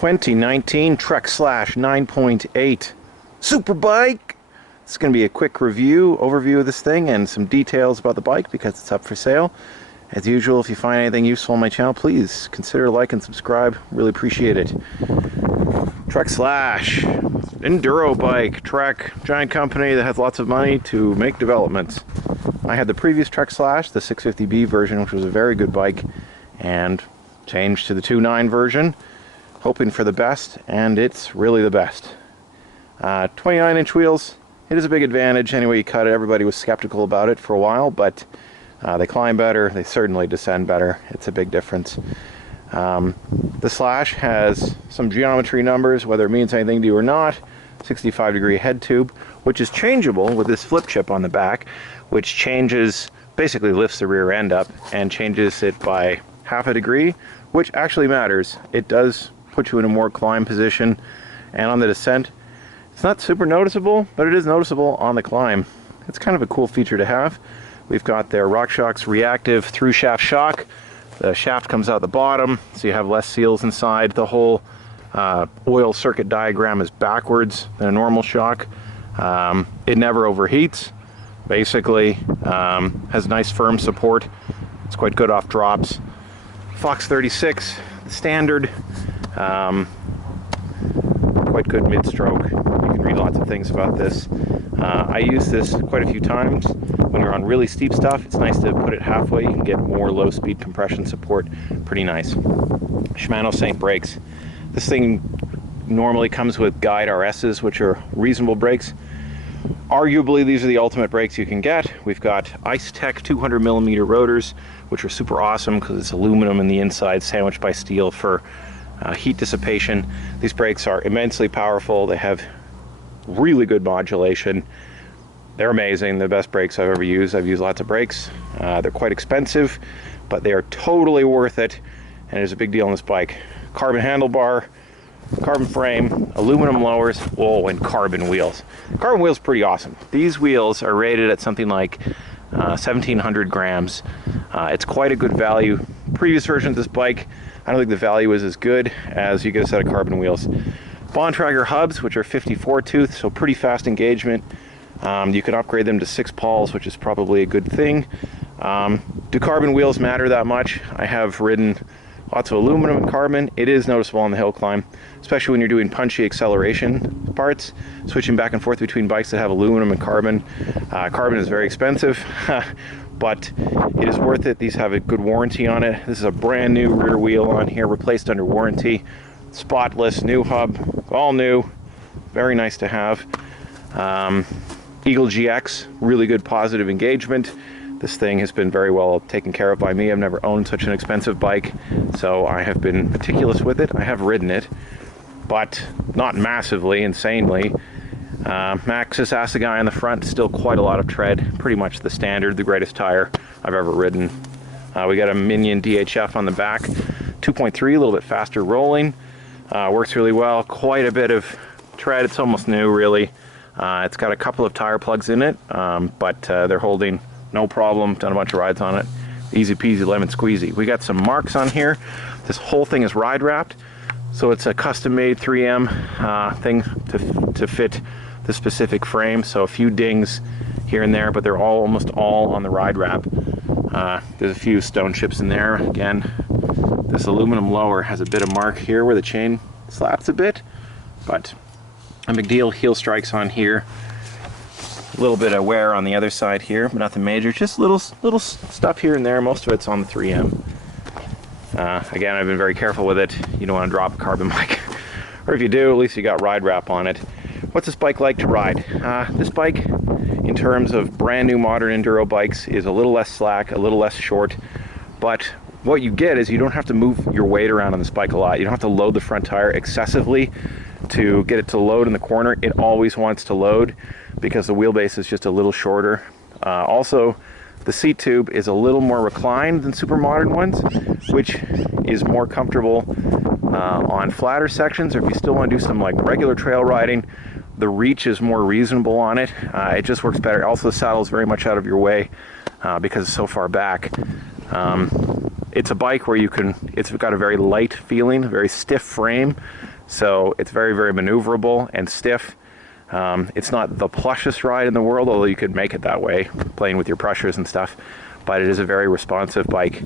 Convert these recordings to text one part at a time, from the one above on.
2019 Trek Slash 9.8 Super Bike. It's going to be a quick overview of this thing and some details about the bike because it's up for sale. As usual, if you find anything useful on my channel, please consider like and subscribe. Really appreciate it. Trek Slash, enduro bike, Trek, giant company that has lots of money to make developments. I had the previous Trek Slash, the 650B version, which was a very good bike, and changed to the 2.9 version, hoping for the best, and it's really the best. 29-inch wheels, it is a big advantage. Anyway you cut it, everybody was skeptical about it for a while, but they climb better, they certainly descend better. It's a big difference. The Slash has some geometry numbers, whether it means anything to you or not. 65-degree head tube, which is changeable with this flip chip on the back, which changes, basically lifts the rear end up and changes it by half a degree, which actually matters. It does put you in a more climb position, and on the descent it's not super noticeable, but it is noticeable on the climb. It's kind of a cool feature to have. We've got their RockShox reactive through shaft shock. The shaft comes out the bottom, so you have less seals inside. The whole oil circuit diagram is backwards than a normal shock. It never overheats, basically. Has nice firm support. It's quite good off drops. Fox 36, the standard. Quite good mid-stroke. You can read lots of things about this. I use this quite a few times. When you're on really steep stuff, it's nice to put it halfway. You can get more low-speed compression support. Pretty nice. Shimano Saint brakes. This thing normally comes with Guide RSs, which are reasonable brakes. Arguably, these are the ultimate brakes you can get. We've got Ice Tech 200mm rotors, which are super awesome because it's aluminum in the inside, sandwiched by steel for heat dissipation. These brakes are immensely powerful. They have really good modulation. They're amazing. The best brakes I've ever used. I've used lots of brakes. They're quite expensive, but they are totally worth it, and there's a big deal on this bike. Carbon handlebar, carbon frame, aluminum lowers, and carbon wheels. Carbon wheels are pretty awesome. These wheels are rated at something like 1,700 grams. It's quite a good value. Previous versions of this bike, I don't think the value is as good as you get a set of carbon wheels. Bontrager hubs, which are 54 tooth, so pretty fast engagement. You can upgrade them to 6 pawls, which is probably a good thing. Do carbon wheels matter that much? I have ridden lots of aluminum and carbon. It is noticeable on the hill climb, especially when you're doing punchy acceleration parts, switching back and forth between bikes that have aluminum and carbon. Carbon is very expensive, but it is worth it. These have a good warranty on it. This is a brand new rear wheel on here, replaced under warranty. Spotless, new hub, all new. Very nice to have. Eagle GX, really good positive engagement. This thing has been very well taken care of by me. I've never owned such an expensive bike, so I have been meticulous with it. I have ridden it, but not massively, insanely. Maxxis Assegai on the front, still quite a lot of tread. Pretty much the standard, the greatest tire I've ever ridden. We got a Minion DHF on the back, 2.3, a little bit faster rolling. Works really well. Quite a bit of tread. It's almost new, really. It's got a couple of tire plugs in it, but they're holding no problem. Done a bunch of rides on it. Easy peasy lemon squeezy. We got some marks on here. This whole thing is ride wrapped, so it's a custom made 3M thing to fit the specific frame. So a few dings here and there, but they're almost all on the ride wrap. There's a few stone chips in there. Again, this aluminum lower has a bit of mark here where the chain slaps a bit, but no big deal. Heel strikes on here. A little bit of wear on the other side here, but nothing major. Just little stuff here and there. Most of it's on the 3M. Again, I've been very careful with it. You don't want to drop a carbon bike. Or if you do, at least you got ride wrap on it. What's this bike like to ride? This bike, in terms of brand new modern enduro bikes, is a little less slack, a little less short, but what you get is you don't have to move your weight around on this bike a lot. You don't have to load the front tire excessively to get it to load in the corner. It always wants to load because the wheelbase is just a little shorter. Also, the seat tube is a little more reclined than super modern ones, which is more comfortable on flatter sections, or if you still want to do some like regular trail riding. The reach is more reasonable on it. It just works better. Also, the saddle is very much out of your way because it's so far back. it's a bike where it's got a very light feeling, very stiff frame, so it's very, very maneuverable and stiff. It's not the plushest ride in the world, although you could make it that way, playing with your pressures and stuff, but it is a very responsive bike.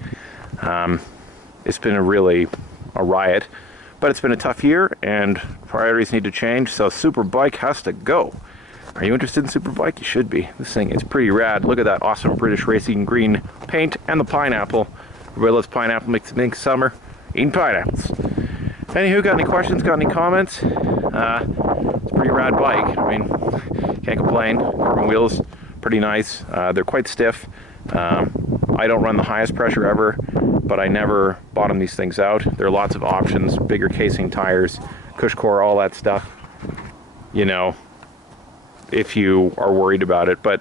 It's been a riot, but it's been a tough year and priorities need to change, so Superbike has to go. Are you interested in Superbike? You should be. This thing is pretty rad. Look at that awesome British Racing green paint and the pineapple. Everybody loves pineapple, makes it think summer. Eating pineapples. Anywho, got any questions, got any comments? It's a pretty rad bike. I mean, can't complain. Carbon wheels, pretty nice. They're quite stiff. I don't run the highest pressure ever, but I never bottom these things out. There are lots of options, bigger casing tires, cush core, all that stuff, you know, if you are worried about it, but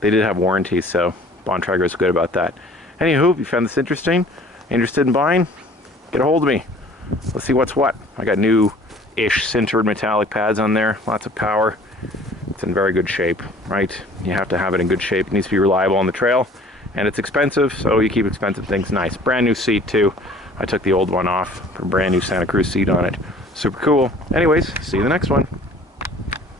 they did have warranties, so Bontrager is good about that. Anywho, if you found this interested in buying, get a hold of me. Let's see what's what. I got new-ish sintered metallic pads on there, lots of power. It's in very good shape, right? You have to have it in good shape. It needs to be reliable on the trail, and it's expensive, so you keep expensive things nice. Brand new seat too. I took the old one off, for a brand new Santa Cruz seat on it. Super cool. Anyways, see you in the next one.